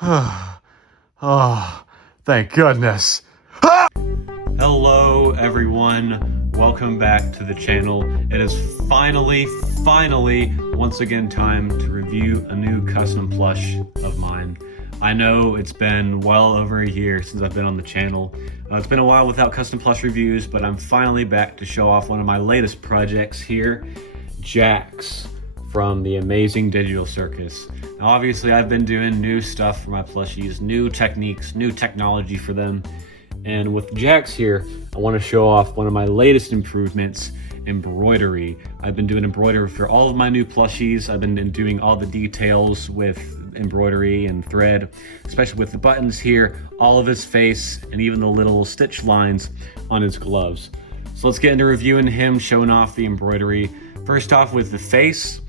Oh, thank goodness. Hello everyone, welcome back to the channel. It is finally, once again time to review a new custom plush of mine. I know it's been well over a year since I've been on the channel. It's been a while without custom plush reviews, but I'm finally back to show off one of my latest projects here, Jax from the amazing Digital Circus. Now obviously I've been doing new stuff for my plushies, new techniques, new technology for them. And with Jax here, I want to show off one of my latest improvements, embroidery. I've been doing embroidery for all of my new plushies. I've been doing all the details with embroidery and thread, especially with the buttons here, all of his face, and even the little stitch lines on his gloves. So let's get into reviewing him, showing off the embroidery. First off with the face.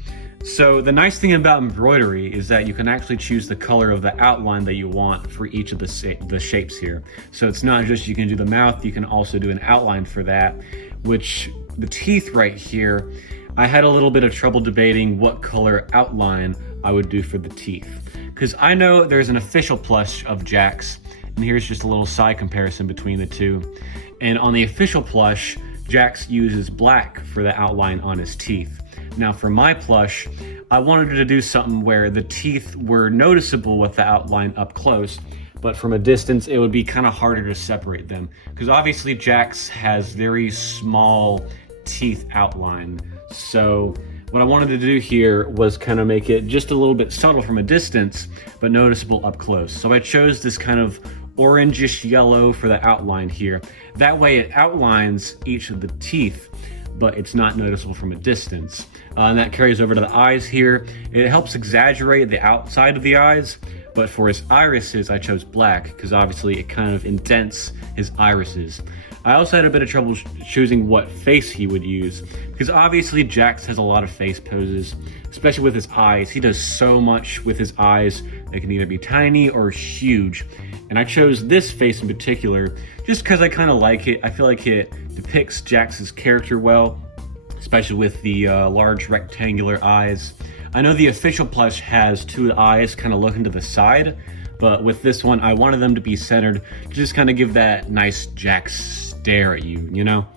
So the nice thing about embroidery is that you can actually choose the color of the outline that you want for each of the shapes here. So it's not just you can do the mouth, you can also do an outline for that, which the teeth right here, I had a little bit of trouble debating what color outline I would do for the teeth. Because I know there's an official plush of Jax, and here's just a little side comparison between the two. And on the official plush, Jax uses black for the outline on his teeth. Now for my plush, I wanted to do something where the teeth were noticeable with the outline up close, but from a distance it would be kind of harder to separate them. Because obviously Jax has very small teeth outline. So what I wanted to do here was kind of make it just a little bit subtle from a distance, but noticeable up close. So I chose this kind of orangish yellow for the outline here. That way it outlines each of the teeth, but it's not noticeable from a distance. And that carries over to the eyes here. It helps exaggerate the outside of the eyes, but for his irises, I chose black because obviously it kind of indents his irises. I also had a bit of trouble choosing what face he would use because obviously Jax has a lot of face poses, especially with his eyes. He does so much with his eyes. They can either be tiny or huge. And I chose this face in particular just because I kind of like it. I feel like it depicts Jax's character well, especially with the large rectangular eyes. I know the official plush has two eyes kind of looking to the side, but with this one, I wanted them to be centered to just kind of give that nice Jax stare at you, you know?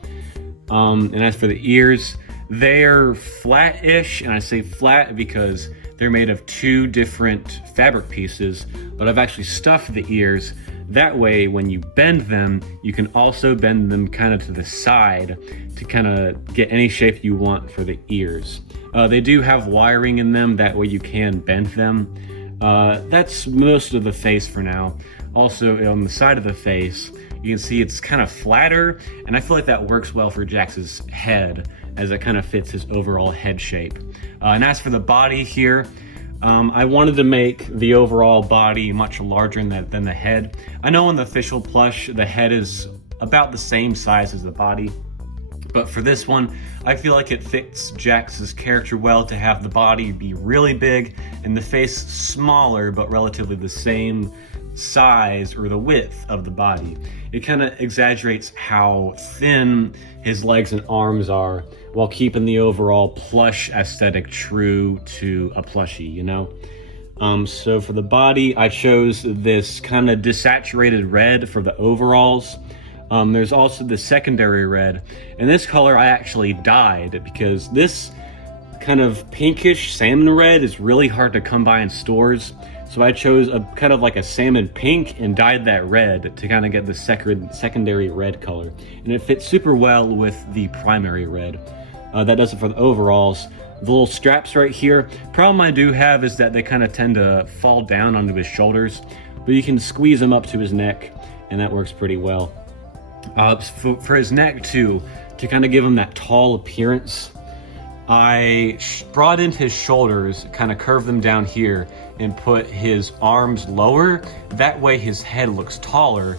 And as for the ears, they're flat-ish, and I say flat because they're made of two different fabric pieces, but I've actually stuffed the ears. That way, when you bend them, you can also bend them kind of to the side to kind of get any shape you want for the ears. They do have wiring in them, that way you can bend them. That's most of the face for now. Also, on the side of the face, you can see it's kind of flatter, and I feel like that works well for Jax's head, as it kind of fits his overall head shape. And as for the body here, I wanted to make the overall body much larger than the head. I know in the official plush, the head is about the same size as the body, but for this one, I feel like it fits Jax's character well to have the body be really big and the face smaller, but relatively the same size or the width of the body. It kind of exaggerates how thin his legs and arms are while keeping the overall plush aesthetic true to a plushie, you know? So for the body, I chose this kind of desaturated red for the overalls. There's also the secondary red, and this color I actually dyed because this kind of pinkish salmon red is really hard to come by in stores. So I chose a kind of like a salmon pink and dyed that red to kind of get the secondary red color. And it fits super well with the primary red. That does it for the overalls. The little straps right here, problem I do have is that they kind of tend to fall down onto his shoulders, but you can squeeze them up to his neck, and that works pretty well. For his neck too, to kind of give him that tall appearance, I broadened his shoulders, kind of curved them down here, and put his arms lower. That way his head looks taller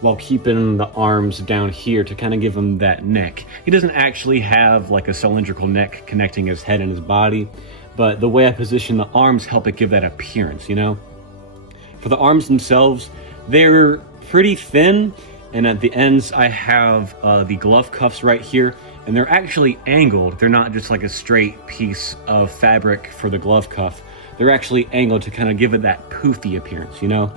while keeping the arms down here to kind of give him that neck. He doesn't actually have like a cylindrical neck connecting his head and his body, but the way I position the arms help it give that appearance, you know? For the arms themselves, they're pretty thin, and at the ends I have the glove cuffs right here, and they're actually angled. They're not just like a straight piece of fabric for the glove cuff. they're actually angled to kind of give it that poofy appearance, you know?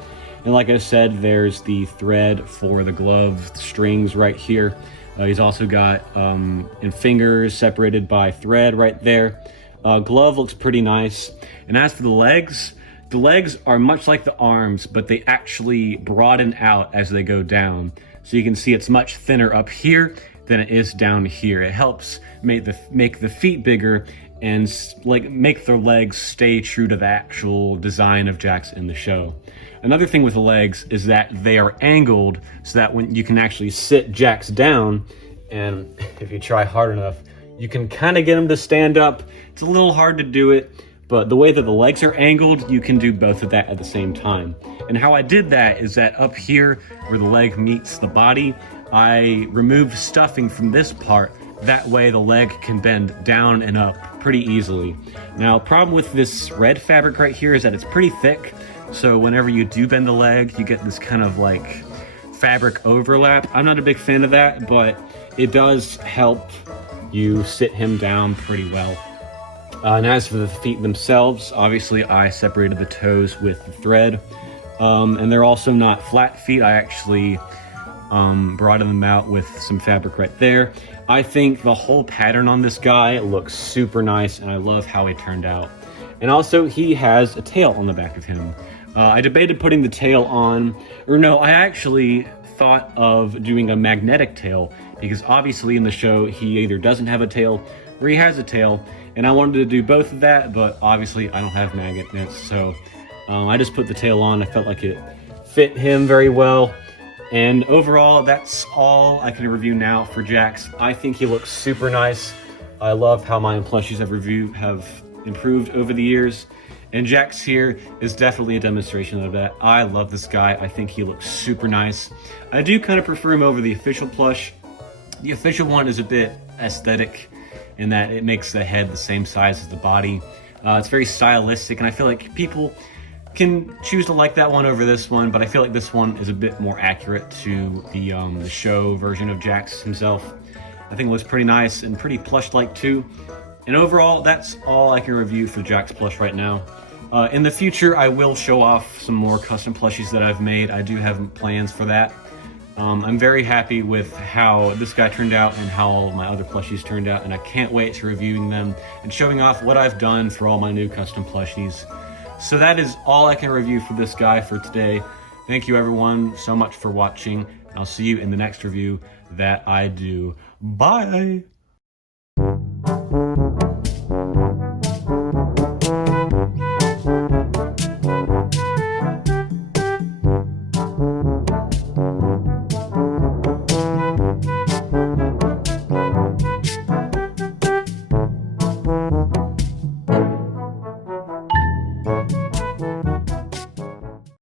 And like I said, there's the thread for the glove strings right here. He's also got in fingers separated by thread right there. Glove looks pretty nice. And as for the legs are much like the arms, but they actually broaden out as they go down. So you can see it's much thinner up here than it is down here. It helps make the feet bigger and like make the legs stay true to the actual design of Jax in the show. Another thing with the legs is that they are angled so that when you can actually sit Jax down, and if you try hard enough, you can kind of get him to stand up. It's a little hard to do it, but the way that the legs are angled, you can do both of that at the same time. And how I did that is that up here where the leg meets the body, I removed stuffing from this part. That way the leg can bend down and up pretty easily. Now, problem with this red fabric right here is that it's pretty thick. So whenever you do bend the leg, you get this kind of like fabric overlap. I'm not a big fan of that, but it does help you sit him down pretty well. And as for the feet themselves, obviously I separated the toes with the thread. And they're also not flat feet. I actually broadened them out with some fabric right there. I think the whole pattern on this guy looks super nice, and I love how he turned out. And also, he has a tail on the back of him. I debated putting the tail on, or no, I actually thought of doing a magnetic tail, because obviously in the show, he either doesn't have a tail or he has a tail, and I wanted to do both of that, but obviously I don't have magnets, so I just put the tail on. I felt like it fit him very well. And overall, that's all I can review now for Jax. I think he looks super nice. I love how my plushies have improved over the years. And Jax here is definitely a demonstration of that. I love this guy. I think he looks super nice. I do kind of prefer him over the official plush. The official one is a bit aesthetic in that it makes the head the same size as the body. It's very stylistic, and I feel like people can choose to like that one over this one, but I feel like this one is a bit more accurate to the show version of Jax himself. I think it looks pretty nice and pretty plush-like too. And overall, that's all I can review for Jax plush right now. In the future, I will show off some more custom plushies that I've made. I do have plans for that. I'm very happy with how this guy turned out and how all of my other plushies turned out, and I can't wait to reviewing them and showing off what I've done for all my new custom plushies. So that is all I can review for this guy for today. Thank you everyone so much for watching. I'll see you in the next review that I do. Bye!